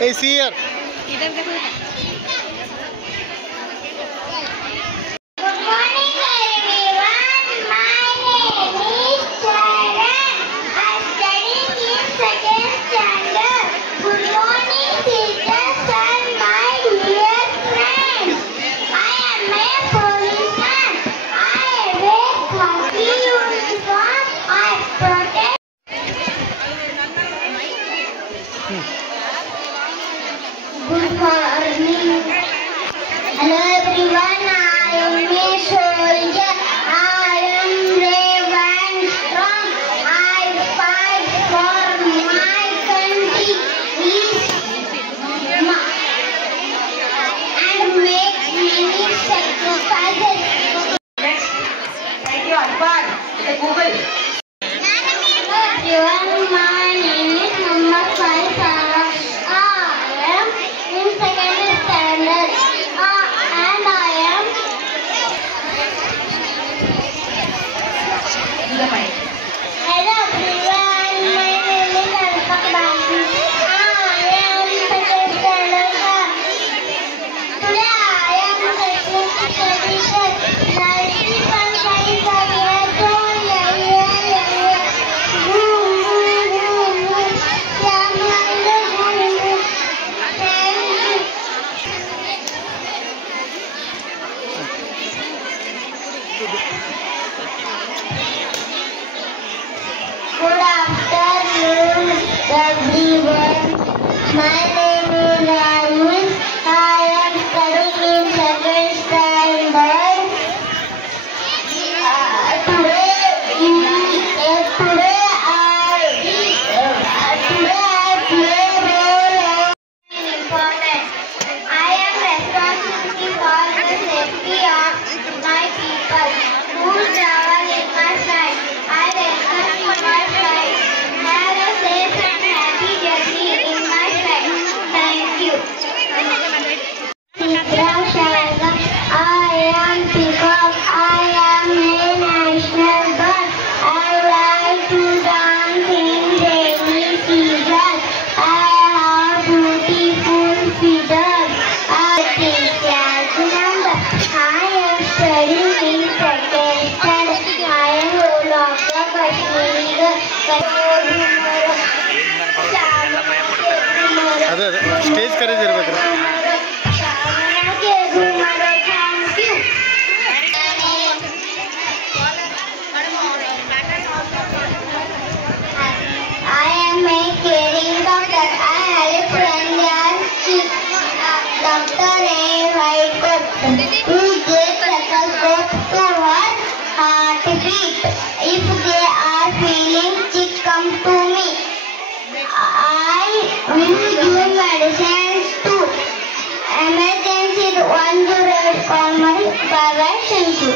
Hey, see here. Good morning. Hello everyone, I am a soldier. I am brave and strong. I fight for my country and make many sacrifices. Next. Thank you, Akbar. Google. Hello everyone, my name is Muhammad Faisal. I am in second standard and I am hello everyone, my name is Alfaq Bani. I am second standard. Today I am taking tradition. Good afternoon, everyone. My name is Rahul. I am studying in second standard. Today I play role of important. I am responsible for the safety of my people who travel in my flight. I welcome you my flight. Have a safe and happy journey in my flight. Thank you. I am peacock. I am a national bird. I like to dance in rainy season. I have beautiful feathers. I class number. I am studying in second standard. I am role of the Kashmir. ಅದೇ stage curries ಇರ್ಬೇಕು. I am a caring doctor. I help when they are sick. Doctor a white coat who gives stethoscope to her heartbeat. If they are feeling sick, come to me. I will give medicines too. Emergency 108 call my prevention too.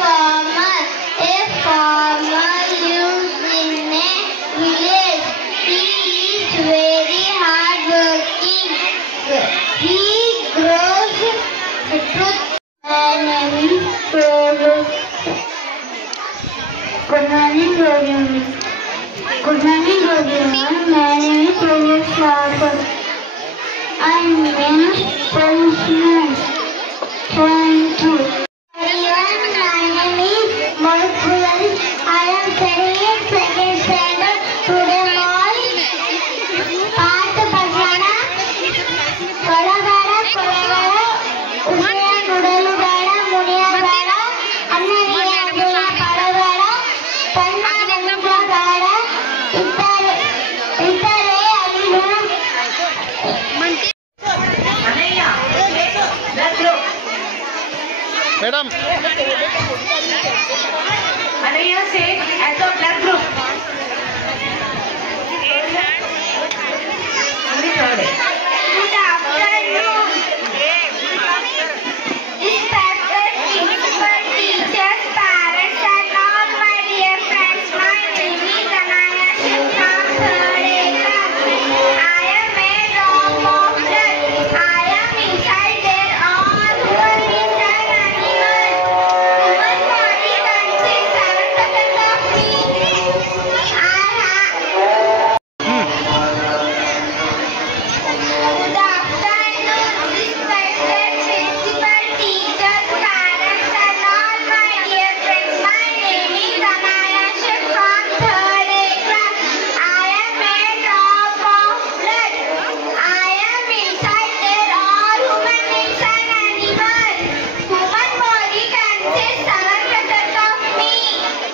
Farmer, a farmer used Good morning, everyone. Good morning, everyone. My name is Pradeep Sharkar. I am in Punishment 22. Everyone, my name is Mohit Pujari. I am studying in second standard. Today morning, Path Bhajana, Kodagara, Kodagara, Usaya Nudalu Gada, Muniya Gada, Annariya Adula Padagada, Panna Munga Gada, Itare Alilu. Ananya, blood group. Madam Ananya, say as a blood group. Only third. Good afternoon. This paper is for teachers, parents, and all my dear friends. My name is Ananya Shiv from third A class. I am made of blood. I am inside there all who are inside animals. Human body consists 7% of me. I have. Good afternoon, respected principal, teachers, parents, and all my dear friends. My name is Anaya Shiv from third A class. I am made of blood. I am inside there all human beings and animals. Human body consists 7% of me.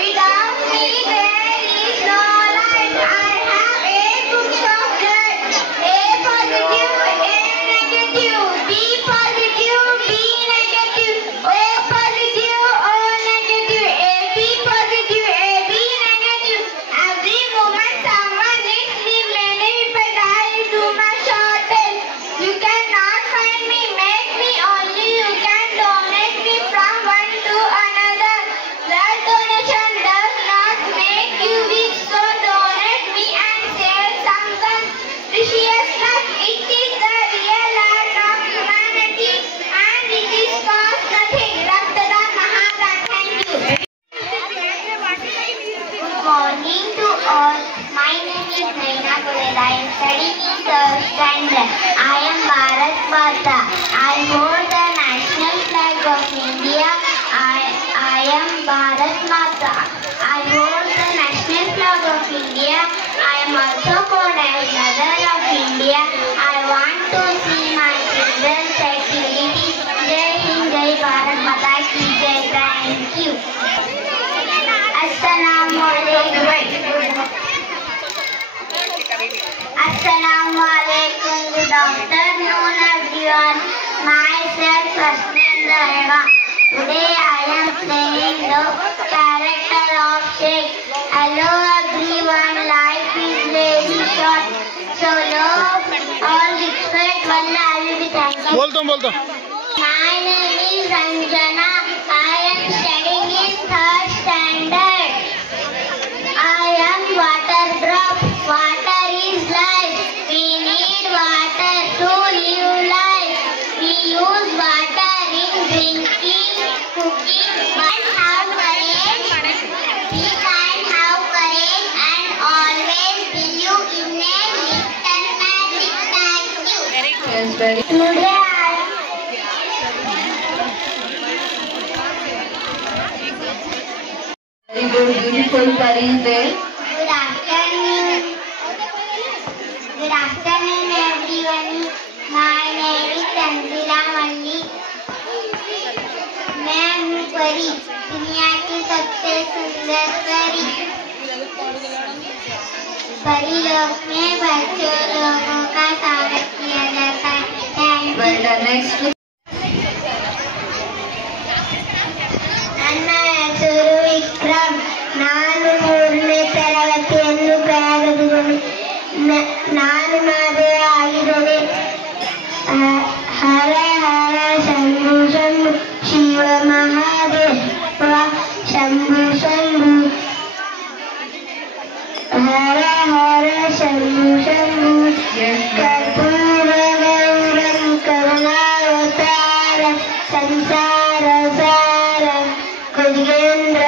Without me there is no life. I have 8 groups of blood. A positive, A negative, B positive, B negative, O positive, O negative, AB positive, AB negative. Every moment someone needs me, many people die to my shortage. You cannot find me, make me only. You can donate me from one to another. Blood donation does not make you weak, so donate me and save someone precious life. It is the real act of humanity and it is cost nothing. Raktadan Mahadan. Thank you. Good morning to all. My name is Naina Gurel. I am studying in third standard. I am Bharat Mata. I hold the national flag of India. I am Bharat Mata. I hold the national flag of India. I am also called as Mother of India. I want to see my children's activities. Jai Hind, Jai Bharat Mata ki Jai. Thank you. Assalamu alaikum. Assalamu alaikum. Good afternoon, everyone. Myself, Asnanda Reva. Today I am playing the character of Sheikh. Hello, everyone. Life is very short. So, love, all respect. Wallah, I will be thanking. बोलता My name is Anjana. I am studying in third standard. I am water drop. Water is life. We need water to live life. We use water in drinking, cooking, but have courage. We can have courage and always believe in a little magic. Thank you. Yes, very Today good, beautiful Pari is there. Good afternoon. Good afternoon, everyone. My name is Tanzila Malli. मैं हूँ परी, दुनिया की सबसे सुंदर परी। परी लोक में बच्चों लोगों का स्वागत किया जाता है। Thank you. Well done. Next. ನನ್ನ ಹೆಸರು ವಿಕ್ರಮ್. ನಾನು 3ನೇ ತರಗತಿಯನ್ನು ಪ್ರಾರಂಭಿಸಿದ್ದೇನೆ. ನಾನು ಮದುವೆ ಆಗಿದ್ದೇನೆ. ಹರ ಹರ ಶಂಭು ಶಂಭು ಶಿವ ಮಹಾದೇವ ಶಂಭು ಶಂಭು. ಹರ ಹರ ಶಂಭು ಶಂಭು. ಕರ್ಪೂರ ಗೌರಂ ಕರುಣಾವತಾರ ಸಂಸಾರ ಸಾರ ಕುಜೇಂದ್ರ